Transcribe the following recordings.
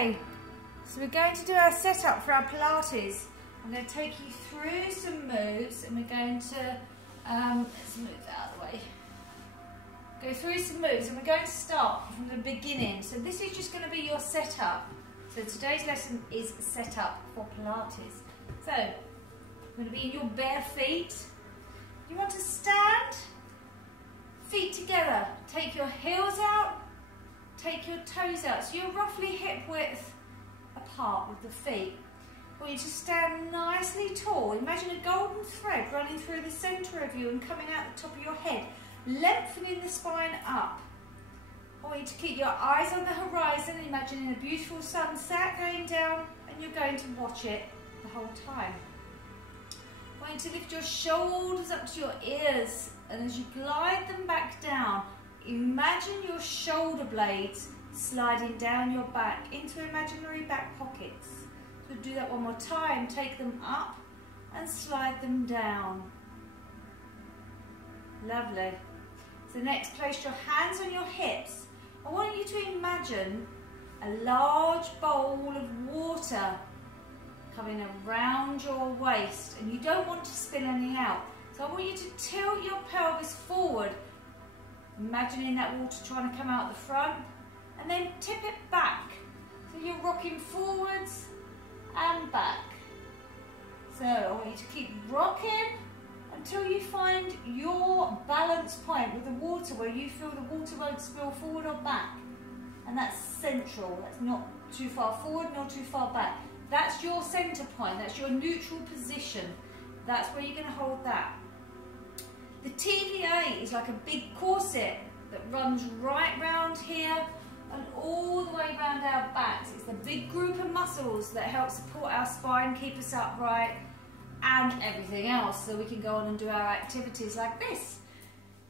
Okay, so we're going to do our setup for our Pilates. I'm going to take you through some moves and we're going to, let's move out of the way. Go through some moves and we're going to start from the beginning. So this is just going to be your setup. So today's lesson is setup for Pilates. So, you're going to be in your bare feet. You want to stand, feet together. Take your heels out, take your toes out. So you're roughly hip width apart with the feet. I want you to stand nicely tall. Imagine a golden thread running through the centre of you and coming out the top of your head, lengthening the spine up. I want you to keep your eyes on the horizon, imagining a beautiful sunset going down, and you're going to watch it the whole time. I want you to lift your shoulders up to your ears, and as you glide them back down, imagine your shoulder blades sliding down your back into imaginary back pockets. So do that one more time. Take them up and slide them down. Lovely. So next, place your hands on your hips. I want you to imagine a large bowl of water coming around your waist, and you don't want to spill any out. So I want you to tilt your pelvis forward, imagining that water trying to come out the front, and then tip it back. So you're rocking forwards and back. So I want you to keep rocking until you find your balance point with the water, where you feel the water won't spill forward or back. And that's central. That's not too far forward nor too far back. That's your center point. That's your neutral position. That's where you're going to hold that. The TVA is like a big corset that runs right round here and all the way round our backs. It's the big group of muscles that help support our spine, keep us upright, and everything else, so we can go on and do our activities like this.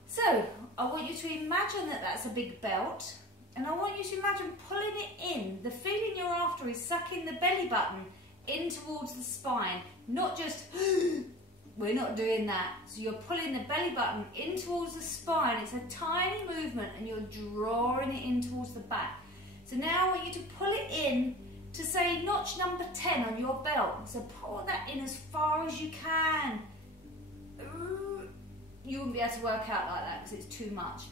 So I want you to imagine that that's a big belt, and I want you to imagine pulling it in. The feeling you're after is sucking the belly button in towards the spine, not just we're not doing that. So you're pulling the belly button in towards the spine. It's a tiny movement and you're drawing it in towards the back. So now I want you to pull it in to, say, notch number 10 on your belt. So pull that in as far as you can. You wouldn't be able to work out like that because it's too much.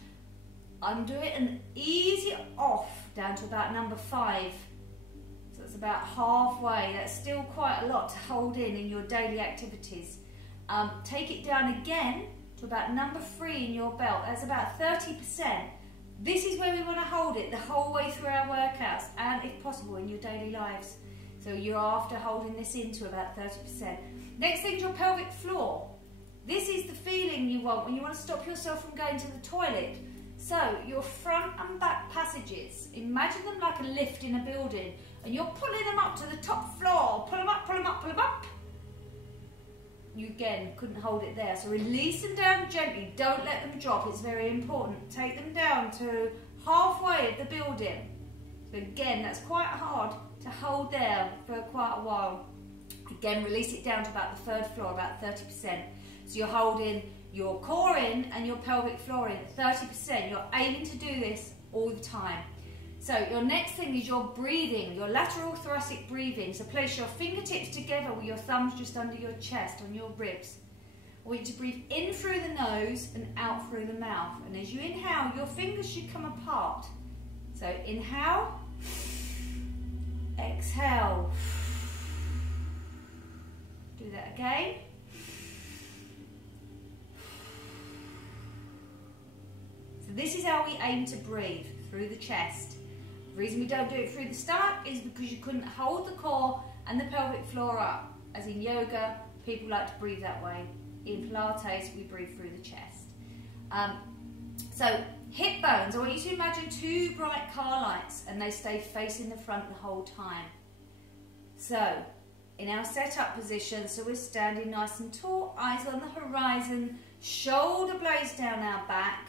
Undo it and ease it off down to about number 5. So it's about halfway. That's still quite a lot to hold in your daily activities. Take it down again to about number 3 in your belt. That's about 30%. This is where we want to hold it the whole way through our workouts, and if possible in your daily lives. So you're after holding this into about 30%. Next thing is your pelvic floor. This is the feeling you want when you want to stop yourself from going to the toilet. So your front and back passages, imagine them like a lift in a building, and you're pulling them up to the top floor. Pull them up, pull them up, pull them up. You again couldn't hold it there, so release them down gently. Don't let them drop. It's very important. Take them down to halfway of the building. So again, that's quite hard to hold there for quite a while. Again, release it down to about the 3rd floor, about 30%. So you're holding your core in and your pelvic floor in at 30%. You're aiming to do this all the time. So your next thing is your breathing, your lateral thoracic breathing. So place your fingertips together with your thumbs just under your chest, on your ribs. I want you to breathe in through the nose and out through the mouth. And as you inhale, your fingers should come apart. So inhale, exhale. Do that again. So this is how we aim to breathe, through the chest. The reason we don't do it through the stomach is because you couldn't hold the core and the pelvic floor up. As in yoga, people like to breathe that way. In Pilates, we breathe through the chest. So hip bones, I want you to imagine 2 bright car lights and they stay facing the front the whole time. So in our setup position, so we're standing nice and tall, eyes on the horizon, shoulder blades down our back,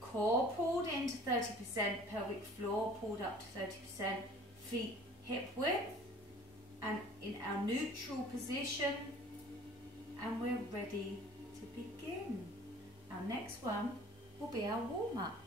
core pulled into 30%, pelvic floor pulled up to 30%, feet hip width, and in our neutral position, and we're ready to begin. Our next one will be our warm-up.